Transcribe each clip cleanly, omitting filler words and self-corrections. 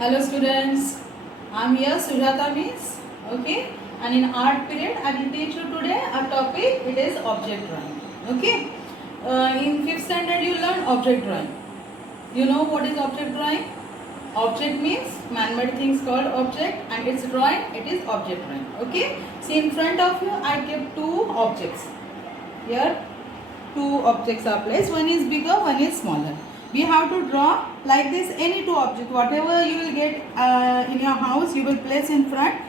Hello students, I am here Sujata Miss, okay, and in art period I will teach you today a topic, it is object drawing, okay. In 5th standard you learn object drawing. You know what is object drawing? Object means man-made things called object, and its drawing, it is object drawing, okay. See, in front of you I kept two objects. Here two objects are placed, one is bigger, one is smaller. We have to draw like this any two objects, whatever you will get in your house you will place in front.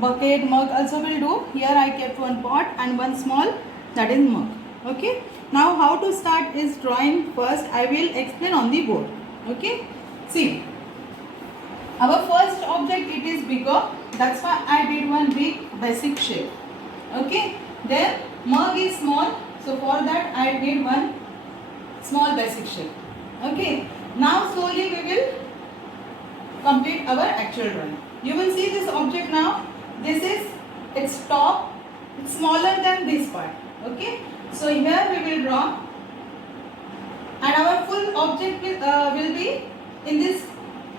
Bucket, mug also will do. Here I kept one pot and one small, that is mug, okay. Now how to start is drawing. First I will explain on the board, okay. See, our first object, it is bigger, that's why I did one big basic shape, okay. Then mug is small, so for that I did one small basic shape, okay. Now slowly we will complete our actual drawing. You will see this object now. This is its top, it's smaller than this part, okay. So here we will draw, and our full object will be in this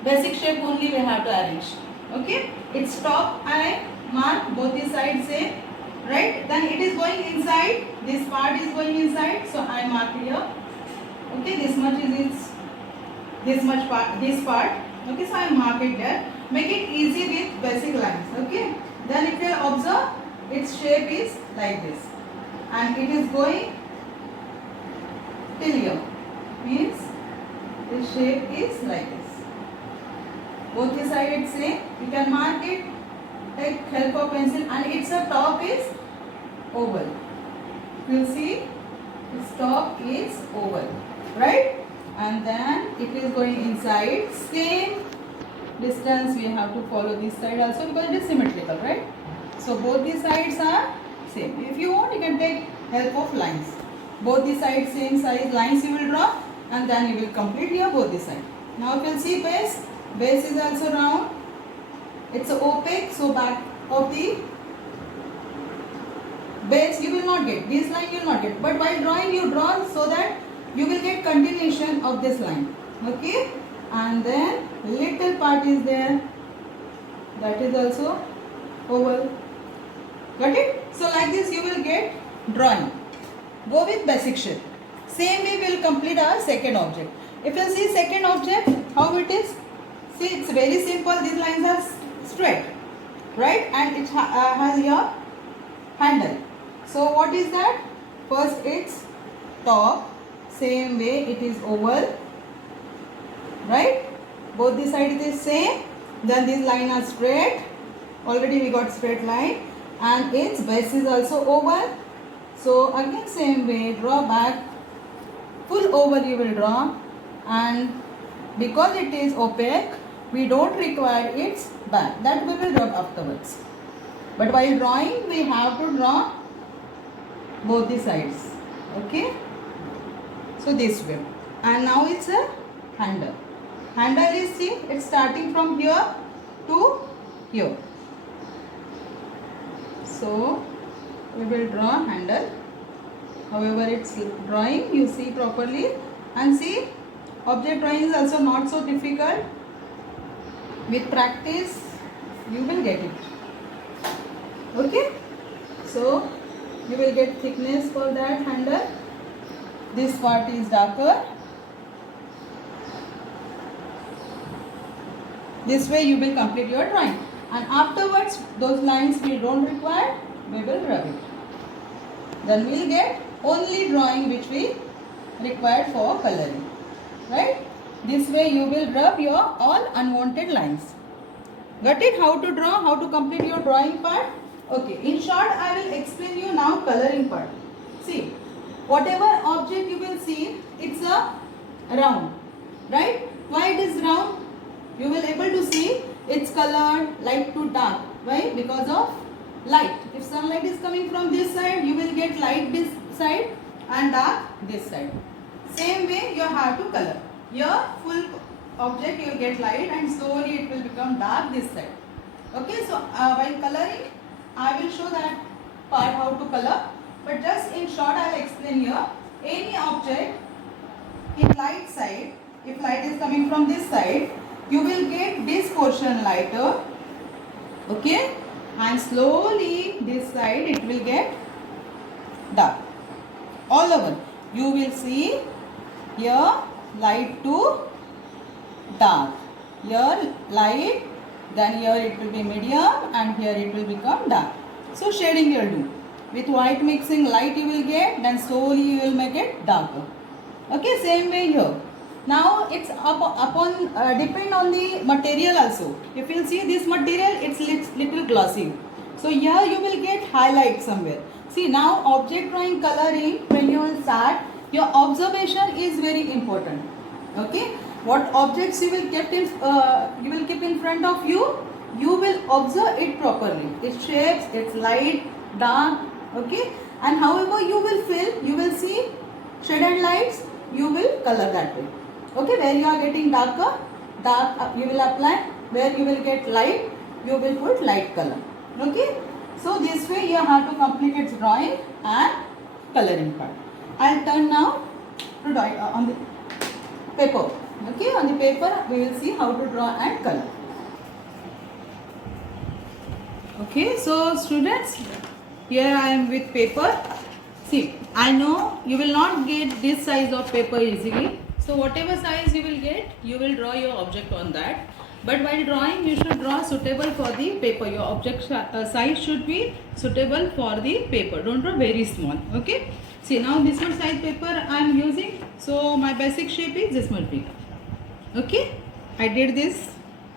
basic shape only. We have to arrange, okay. Its top I mark both the sides same, right. Then it is going inside, this part is going inside, so I mark here, okay. This much is its, this much part, this part, okay. So I mark it there. Make it easy with basic lines, okay. Then if you observe, its shape is like this, and it is going till here, means its shape is like this. Both the sides same. You can mark it, take help of pencil, and its top is oval. You will see its top is oval, right? And then it is going inside. Same distance we have to follow this side also, because it is symmetrical, right? So both the sides are same. If you want, you can take help of lines. Both the sides same size lines you will draw, and then you will complete here both the sides. Now if you see base, base is also round. It's opaque, so back of the base you will not get, this line you will not get, but while drawing you draw so that you will get continuation of this line, okay. And then little part is there, that is also oval, got it. So like this you will get drawing. Go with basic shape. Same way we will complete our second object. If you see second object, how it is, see, it's very simple. These lines are straight, right, and it has your handle. So what is that? First its top, same way it is oval, right, both the sides is same. Then these lines are straight, already we got straight line, and its base is also oval. So again same way, draw back, full oval you will draw, and because it is opaque we don't require its back, that we will rub afterwards. But while drawing we have to draw both the sides, okay. So this way, and now it's a handle. Handle is, see, it's starting from here to here. So we will draw handle. However, it's drawing, you see properly, and see, object drawing is also not so difficult. With practice you will get it, okay. So you will get thickness for that handle. This part is darker. This way you will complete your drawing, and afterwards those lines we don't require, we will rub it. Then we will get only drawing which we require for coloring, right. This way you will rub your all unwanted lines. Got it? How to draw, how to complete your drawing part? Okay, in short I will explain you now coloring part. See, whatever object you will see, it's a round, right? Why it is round? You will able to see its color light to dark. Why? Because of light. If sunlight is coming from this side, you will get light this side and dark this side. Same way you have to color. Your full object you will get light, and slowly it will become dark this side. Okay, so while coloring I will show that part how to color, but just in short I will explain here. Any object in light side, if light is coming from this side, you will get this portion lighter, okay, and slowly this side it will get dark. All over you will see here light to dark, here light, then here it will be medium, and here it will become dark. So shading you will do. With white mixing light you will get, then slowly you will make it darker. Okay, same way here. Now it's upon depend on the material also. If you see this material, it's little glossy. So here you will get highlight somewhere. See now object drawing coloring, when you will start, your observation is very important. Okay, what objects you will keep in front of you, you will observe it properly. Its shapes, its light, dark. Okay, and however you will fill, you will see shaded lights, you will color that way. Okay, where you are getting darker, dark you will apply. Where you will get light, you will put light color. Okay, so this way you have to complete its drawing and coloring part. I'll turn now to draw on the paper. Okay, on the paper we will see how to draw and color. Okay, so students, here I am with paper. See, I know you will not get this size of paper easily. So whatever size you will get, you will draw your object on that. But while drawing, you should draw suitable for the paper. Your object size should be suitable for the paper. Don't draw very small. Okay. See, now this one size paper I am using. So my basic shape is this much big. Okay. I did this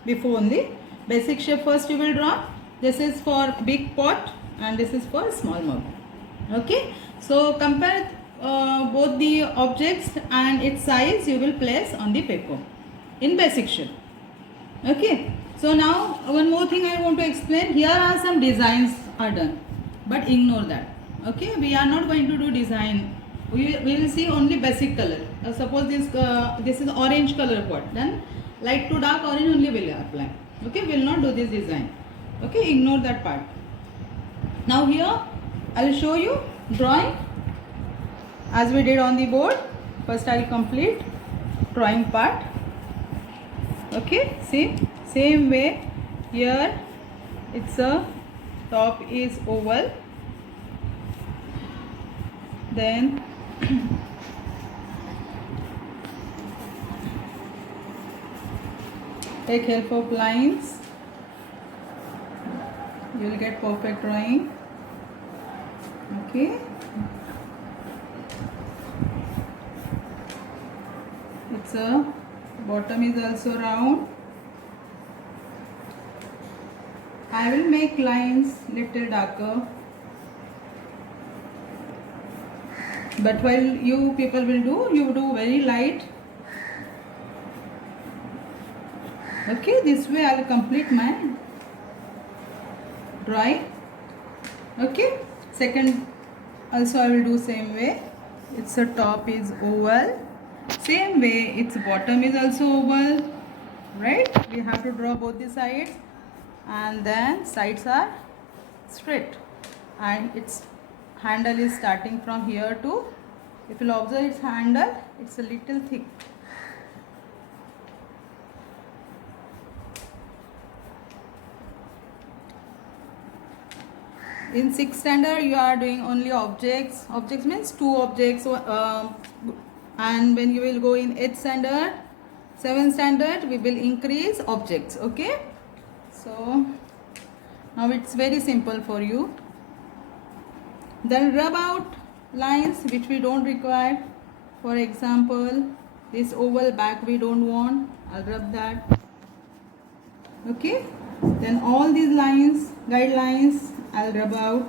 before only. Basic shape first you will draw. This is for big pot and this is for small mug. Okay. So compare both the objects and its size you will place on the paper in basic shape. Okay, so now one more thing I want to explain. Here are some designs are done, but ignore that. Okay, we are not going to do design. We will see only basic color. Suppose this is orange color pot, then light to dark orange only will apply. Okay, we will not do this design. Okay, ignore that part. Now here I will show you drawing as we did on the board. First I will complete drawing part. Okay, see, same way here it's a top is oval, then take help of lines, you will get perfect drawing. Okay, it's a bottom is also round. I will make lines little darker, but while you people will do, you do very light. Okay, this way I will complete my drawing. Okay, second also I will do same way. Its a top is oval. Same way its bottom is also oval, right? We have to draw both the sides, and then sides are straight, and its handle is starting from here to, if you observe its handle, it's a little thick. In 6th standard you are doing only objects. Objects means 2 objects. And when you will go in 8th standard, 7th standard, we will increase objects. Okay, so now it's very simple for you. Then rub out lines which we don't require. For example, this oval back we don't want, I'll rub that. Okay, then all these lines, guidelines, I'll rub out.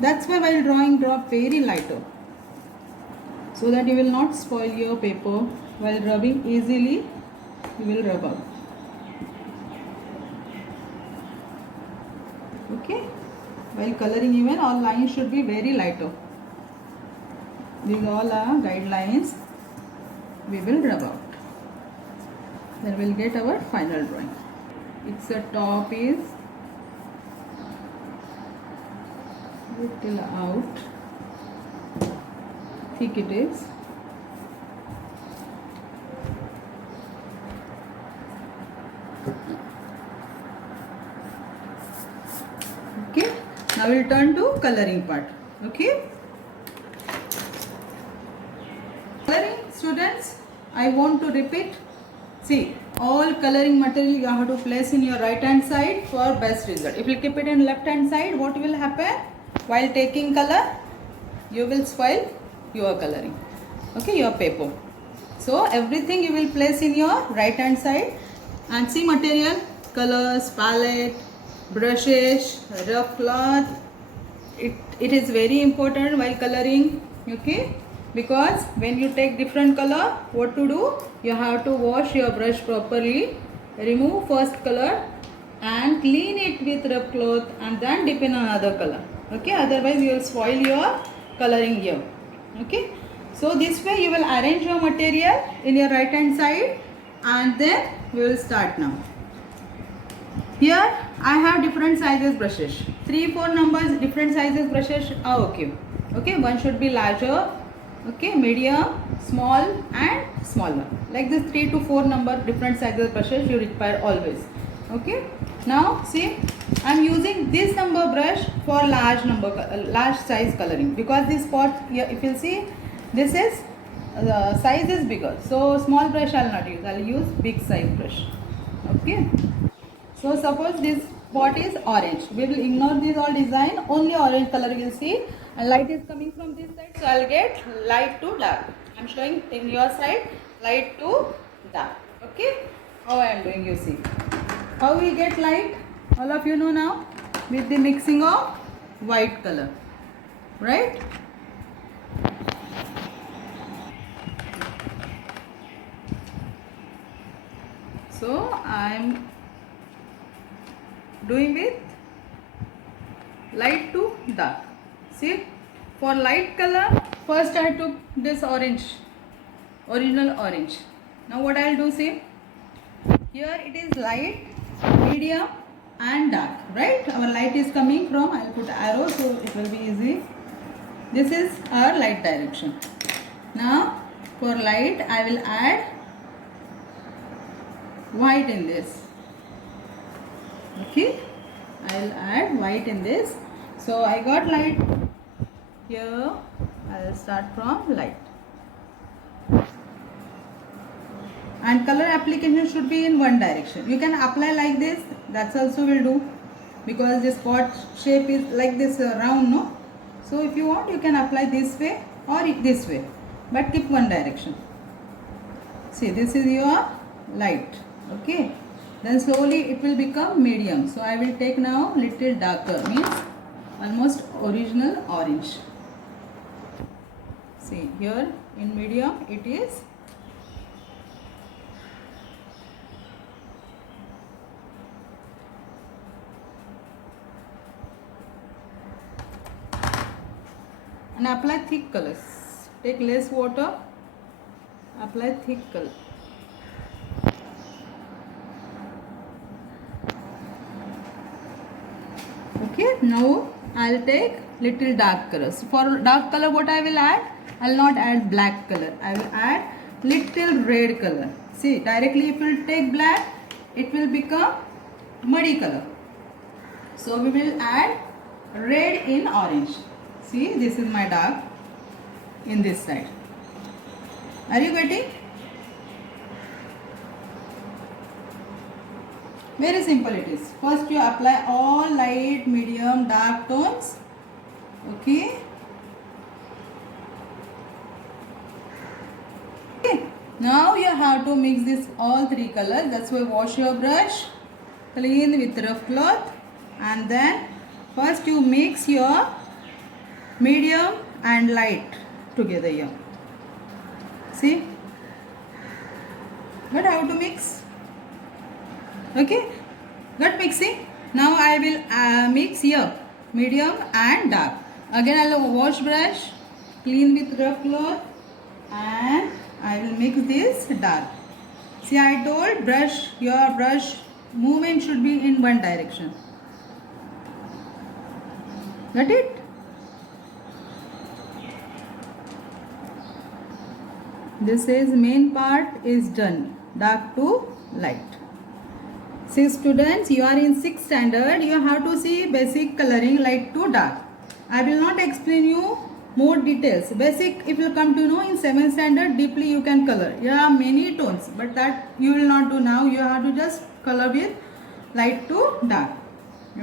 That's why while drawing, draw very lighter, so that you will not spoil your paper. While rubbing easily, you will rub out. Okay, while coloring even, all lines should be very lighter. These all are guidelines. We will rub out. Then we'll get our final drawing. Its a top is little out. Thick it is. will turn to coloring part. Okay. Coloring, students, I want to repeat. See, all coloring material you have to place in your right hand side for best result. If you keep it in left hand side, what will happen? While taking color, you will spoil your coloring. Okay, your paper. So everything you will place in your right hand side. And see material, colors, palette, brushes, rough cloth. It is very important while coloring. Okay, because when you take different color, what to do? You have to wash your brush properly, remove first color and clean it with rough cloth and then dip in another color. Okay, otherwise you will spoil your coloring here. Okay, so this way you will arrange your material in your right hand side and then we will start now. Here I have different sizes brushes. 3-4 numbers different sizes brushes are okay. Okay, one should be larger, okay, medium, small and smaller. Like this 3 to 4 number different sizes brushes you require always. Okay. Now see, I am using this number brush for large size coloring because this spot here, if you see, this is the size is bigger. So small brush I will not use. I will use big size brush. Okay. So suppose this spot is orange. We will ignore this all design. Only orange color you will see. And light is coming from this side. So I will get light to dark. I am showing in your side light to dark. Okay. How I am doing, you see. How we get light? All of you know now. With the mixing of white color. Right? So I am doing with light to dark. See, for light color, first I took this orange, original orange. Now what I will do, see, here it is light, medium and dark, right? Our light is coming from, I will put arrow so it will be easy. This is our light direction. Now for light I will add white in this. Okay, I will add white in this. So I got light here. I will start from light. And color application should be in one direction. You can apply like this. That's also will do because this spot shape is like this round, no? So if you want, you can apply this way or this way, but keep one direction. See, this is your light. Okay. Then slowly it will become medium. So I will take now little darker, means almost original orange. See, here in medium it is and apply thick colors. Take less water, apply thick color. Okay, now I will take little dark colors. For dark color, what I will add? I will not add black color. I will add little red color. See, directly if you take black, it will become muddy color. So we will add red in orange. See, this is my dark in this side. Are you getting? Very simple it is. First you apply all light, medium, dark tones. Okay. Okay. Now you have to mix this all three colors. That's why wash your brush, clean with rough cloth, and then first you mix your medium and light together here. See? But how to mix? Okay, got mixing. Now I will mix here medium and dark. Again I will wash brush, clean with rough cloth, and I will mix this dark. See, I told your brush movement should be in one direction. Got it? This is main part is done, dark to light. See students, you are in 6th standard. You have to see basic coloring light to dark. I will not explain you more details. Basic, if you come to know in 7th standard, deeply you can color. There are many tones, but that you will not do now. You have to just color with light to dark.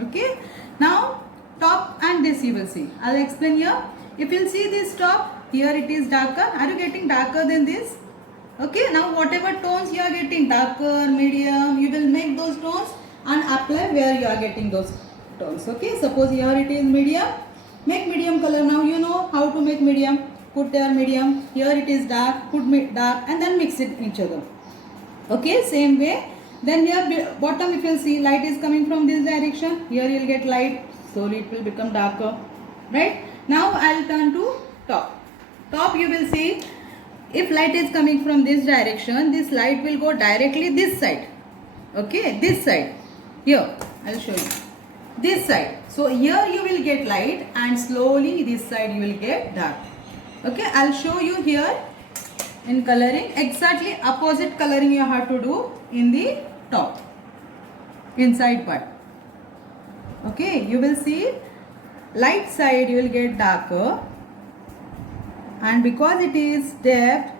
Okay. Now top and this you will see. I'll explain here. If you see this top, here it is darker. Are you getting darker than this? Okay. Now whatever tones you are getting, darker, medium, you will make those tones and apply where you are getting those tones. Okay. Suppose here it is medium. Make medium color. Now you know how to make medium. Put there medium. Here it is dark. Put dark and then mix it each other. Okay. Same way. Then here bottom if you see light is coming from this direction. Here you will get light. Slowly it will become darker. Right. Now I will turn to top. Top you will see if light is coming from this direction, this light will go directly this side. Okay. This side. Here I will show you. This side. So here you will get light and slowly this side you will get dark. Okay. I will show you here in coloring. Exactly opposite coloring you have to do in the top. Inside part. Okay. You will see light side you will get darker. And because it is depth,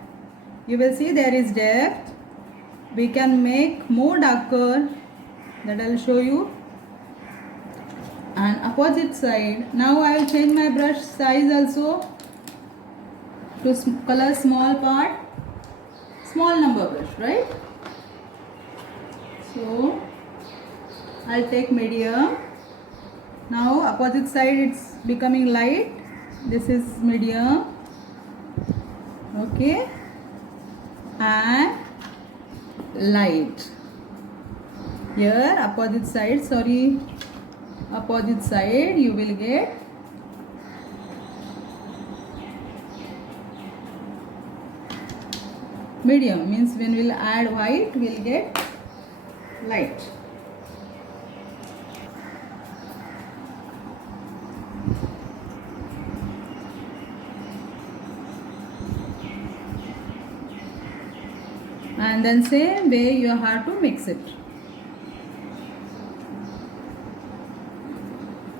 you will see there is depth. We can make more darker. That I will show you. And opposite side. Now I will change my brush size also to color small part. Small number brush, right? So I'll take medium. Now opposite side it's becoming light. This is medium. Okay. And light. Here opposite side, opposite side you will get medium, means when we will add white we will get light. And then same way you have to mix it.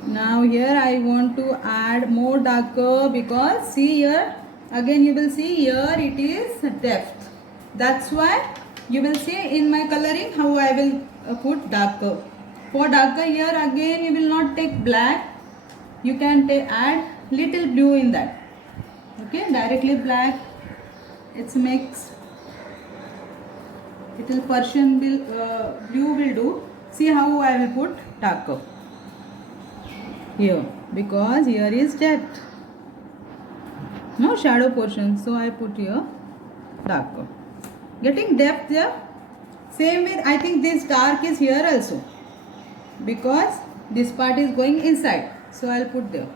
Now here I want to add more darker because see here again you will see here it is depth. That's why you will see in my coloring how I will put darker. For darker here again you will not take black. You can add little blue in that. Okay, directly black. It's mixed. Little Persian blue will do. See how I will put darker here because here is depth. No shadow portion, so I put here darker. Getting depth here. Same with I think this dark is here also because this part is going inside, so I'll put there.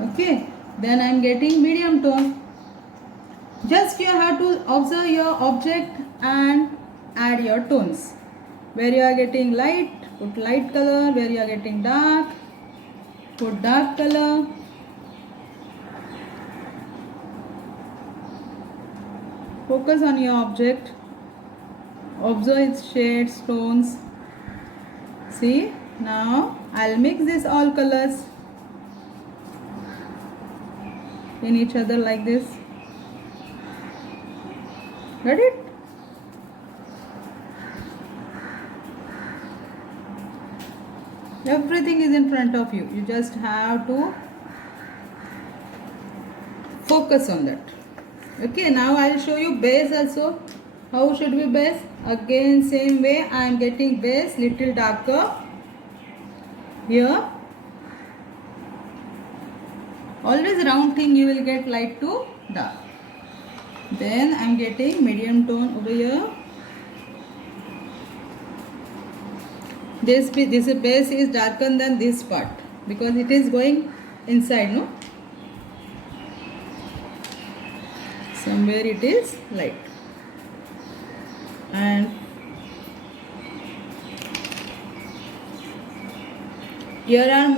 Okay, then I'm getting medium tone. Just you have to observe your object and add your tones. Where you are getting light, put light color. Where you are getting dark, put dark color. Focus on your object. Observe its shades, tones. See, now I'll mix this all colors in each other like this. Got it? Everything is in front of you. You just have to focus on that. Okay, now I will show you base also. How should we base? Again same way I am getting base little darker here. Always round thing you will get light to dark. Then I am getting medium tone over here. This base is darker than this part because it is going inside, no? Somewhere it is light. And here are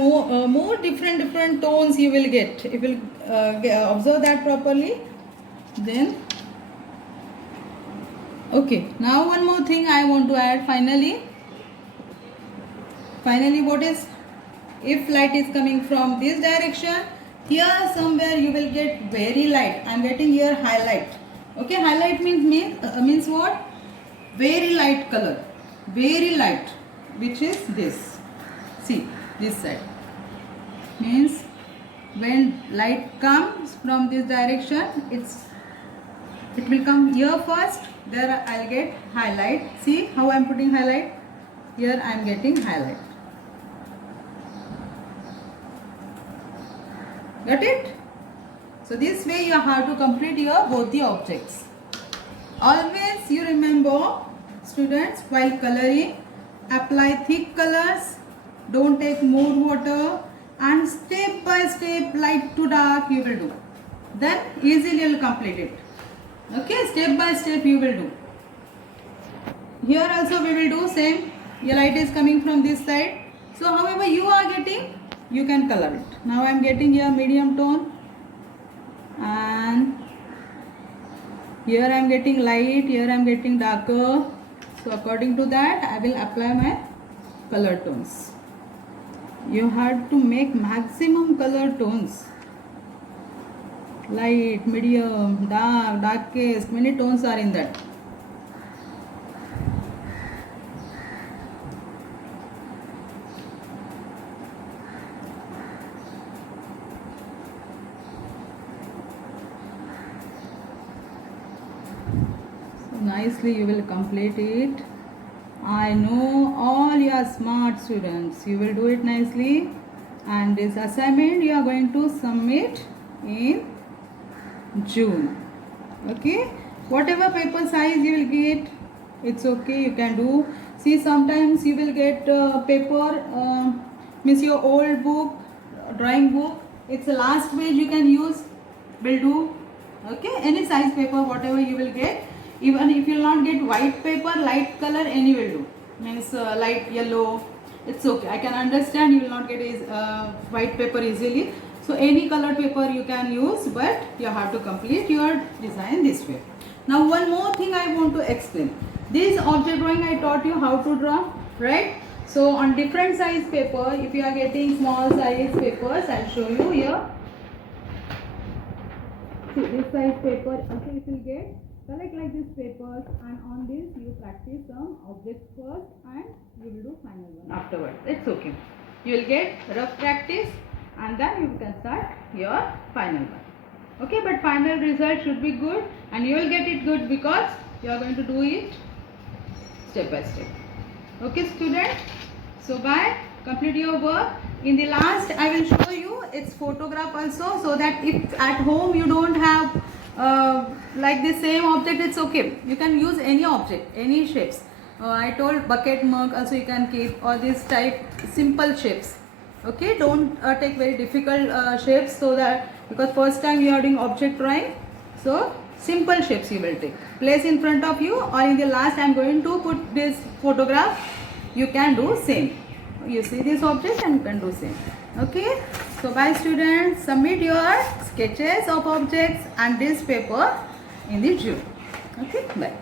more different tones you will get. If you will observe that properly, then Okay, now one more thing I want to add finally. Finally, what is, if light is coming from this direction, here somewhere you will get very light. I am getting here highlight. Okay, highlight means what? Very light color, very light, which is this. See, this side means when light comes from this direction, it will come here first. There I'll get highlight. See how I'm putting highlight? Here I'm getting highlight. Got it? So this way you have to complete your both the objects. Always you remember, students, while coloring, apply thick colors, don't take more water, and step by step, light to dark you will do. Then easily you will complete it. Okay, step by step you will do. Here also we will do same. Your light is coming from this side. So however you are getting, you can color it. Now I am getting here medium tone, and here I am getting light, here I am getting darker. So according to that I will apply my color tones. You have to make maximum color tones. Light, medium, dark, darkest, many tones are in that. So nicely you will complete it. I know all you are smart students. You will do it nicely, and this assignment you are going to submit in June. Okay, whatever paper size you will get, it's okay, you can do. See, sometimes you will get paper, means your old book, drawing book, it's the last page you can use, will do. Okay, any size paper, whatever you will get. Even if you will not get white paper, light color any will do, means light yellow, it's okay. I can understand you will not get white paper easily. So any colored paper you can use, but you have to complete your design this way. Now one more thing I want to explain. This object drawing I taught you how to draw, right? So on different size paper, if you are getting small size papers, I'll show you here. See, this size paper also you will get. Collect like this papers, and on this you practice some objects first and you will do final one afterwards. It's okay. You will get rough practice and then you can start your final one. Okay, but final result should be good, and you will get it good because you are going to do it step by step. Okay student, so bye, complete your work. In the last I will show you its photograph also, so that if at home you don't have like the same object, it's okay, you can use any object, any shapes. I told bucket, mug also you can keep, or this type simple shapes. Okay, don't take very difficult shapes, so that because first time you are doing object drawing, so simple shapes you will take, place in front of you, or in the last I am going to put this photograph, you can do same. You see this object and you can do same. Okay, so bye students, submit your sketches of objects and this paper in the June. Okay, bye.